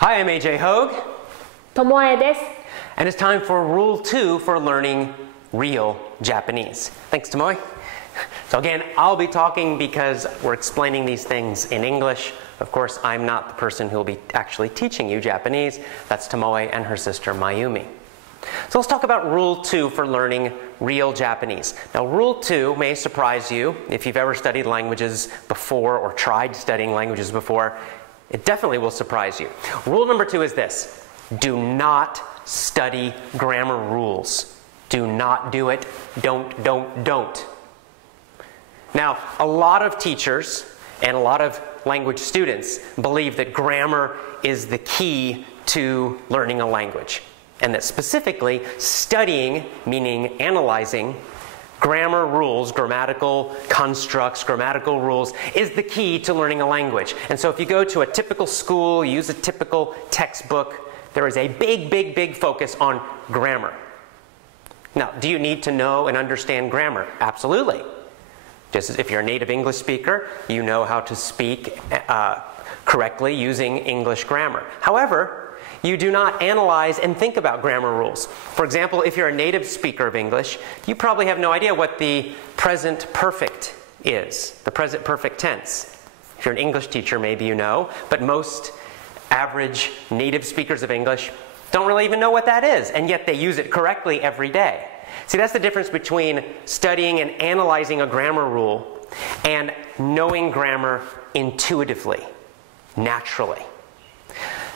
Hi, I'm AJ Hogue. ともえです。 And it's time for Rule 2 for learning real Japanese. Thanks, Tomoe. So again, I'll be talking because we're explaining these things in English. Of course, I'm not the person who will be actually teaching you Japanese. That's Tomoe and her sister Mayumi. So let's talk about Rule 2 for learning real Japanese. Now, Rule 2 may surprise you if you've ever studied languages before or tried studying languages before. It definitely will surprise you. Rule number 2 is this: do not study grammar rules. Do not do it. Don't. Now, a lot of teachers and a lot of language students believe that grammar is the key to learning a language, and that specifically studying, meaning analyzing, grammar rules, grammatical constructs, grammatical rules, is the key to learning a language. And so if you go to a typical school, use a typical textbook, there is a big focus on grammar. Now, do you need to know and understand grammar? Absolutely. Just as if you're a native English speaker, you know how to speak correctly using English grammar. However, you do not analyze and think about grammar rules. For example, if you're a native speaker of English, you probably have no idea what the present perfect is, the present perfect tense. If you're an English teacher, maybe you know, but most average native speakers of English don't really even know what that is, and yet they use it correctly every day. See, that's the difference between studying and analyzing a grammar rule and knowing grammar intuitively, naturally.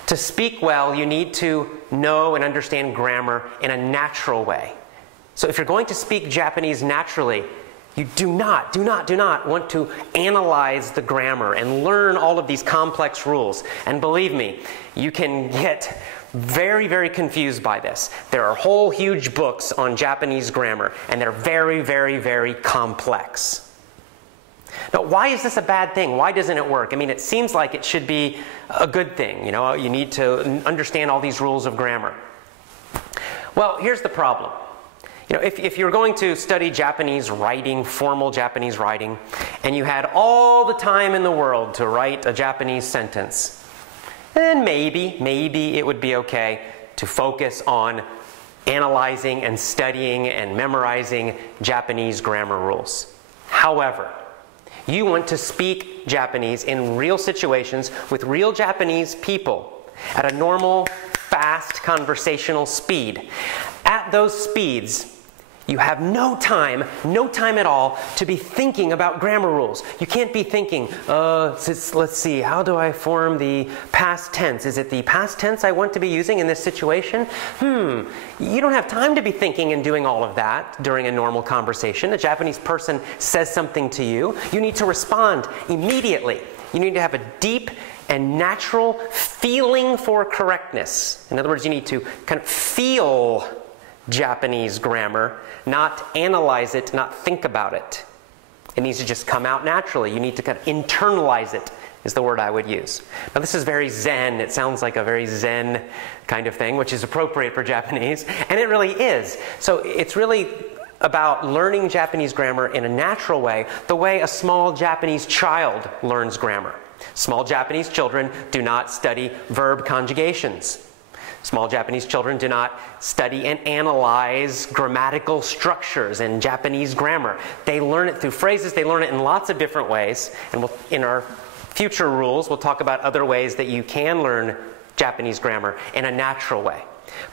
To speak well, you need to know and understand grammar in a natural way. So if you're going to speak Japanese naturally, you do not want to analyze the grammar and learn all of these complex rules. And believe me, you can get very confused by this. There are whole huge books on Japanese grammar, and they're very complex. Now, why is this a bad thing? Why doesn't it work? I mean, it seems like it should be a good thing. You know, you need to understand all these rules of grammar. Well, here's the problem. You know, if you're going to study Japanese writing, formal Japanese writing, and you had all the time in the world to write a Japanese sentence, then maybe it would be okay to focus on analyzing and studying and memorizing Japanese grammar rules. However, you want to speak Japanese in real situations with real Japanese people at a normal, fast conversational speed. At those speeds, you have no time at all to be thinking about grammar rules. You can't be thinking, let's see, how do I form the past tense? Is it the past tense I want to be using in this situation? You don't have time to be thinking and doing all of that during a normal conversation. A Japanese person says something to you. You need to respond immediately. You need to have a deep and natural feeling for correctness. In other words, you need to kind of feel Japanese grammar, not analyze it, not think about it. It needs to just come out naturally. You need to kind of internalize it, is the word I would use. Now, this is very Zen. It sounds like a very Zen kind of thing, which is appropriate for Japanese, and it really is. So it's really about learning Japanese grammar in a natural way, the way a small Japanese child learns grammar. Small Japanese children do not study verb conjugations. Small Japanese children do not study and analyze grammatical structures in Japanese grammar. They learn it through phrases. They learn it in lots of different ways. And in our future rules, we'll talk about other ways that you can learn Japanese grammar in a natural way.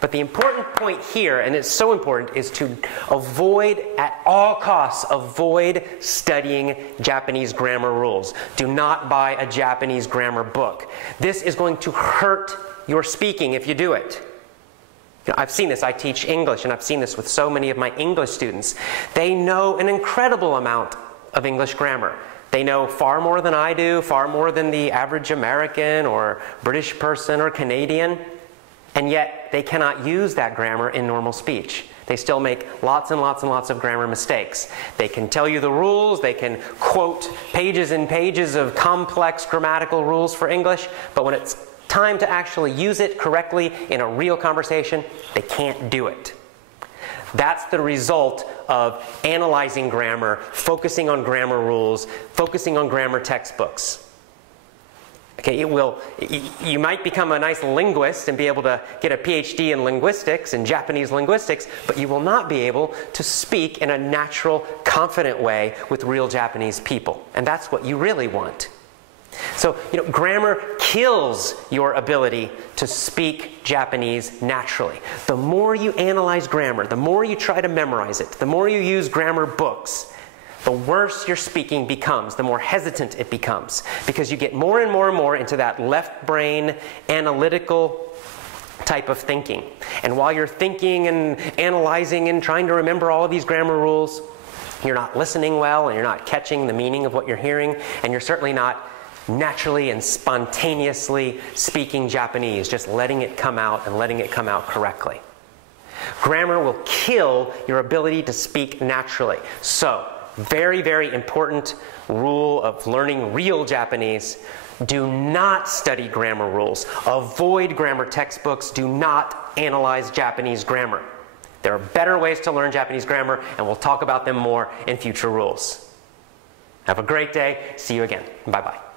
But the important point here, and it's so important, is to avoid, at all costs, avoid studying Japanese grammar rules. Do not buy a Japanese grammar book. This is going to hurt your speaking if you do it. You know, I've seen this. I teach English, and I've seen this with so many of my English students. They know an incredible amount of English grammar. They know far more than I do, far more than the average American or British person or Canadian, and yet they cannot use that grammar in normal speech. They still make lots and lots of grammar mistakes. They can tell you the rules, they can quote pages and pages of complex grammatical rules for English, but when it's time to actually use it correctly in a real conversation, they can't do it. That's the result of analyzing grammar, focusing on grammar rules, focusing on grammar textbooks. Okay, you might become a nice linguist and be able to get a PhD in linguistics, in Japanese linguistics, but you will not be able to speak in a natural, confident way with real Japanese people. And that's what you really want. So, grammar kills your ability to speak Japanese naturally. The more you analyze grammar, the more you try to memorize it, the more you use grammar books, the worse your speaking becomes, the more hesitant it becomes, because you get more and more and more into that left brain analytical type of thinking. And while you're thinking and analyzing and trying to remember all of these grammar rules, you're not listening well, and you're not catching the meaning of what you're hearing, and you're certainly not naturally and spontaneously speaking Japanese, just letting it come out and letting it come out correctly. Grammar will kill your ability to speak naturally. So, very, very important rule of learning real Japanese: do not study grammar rules. Avoid grammar textbooks. Do not analyze Japanese grammar. There are better ways to learn Japanese grammar, and we'll talk about them more in future rules. Have a great day. See you again. Bye-bye.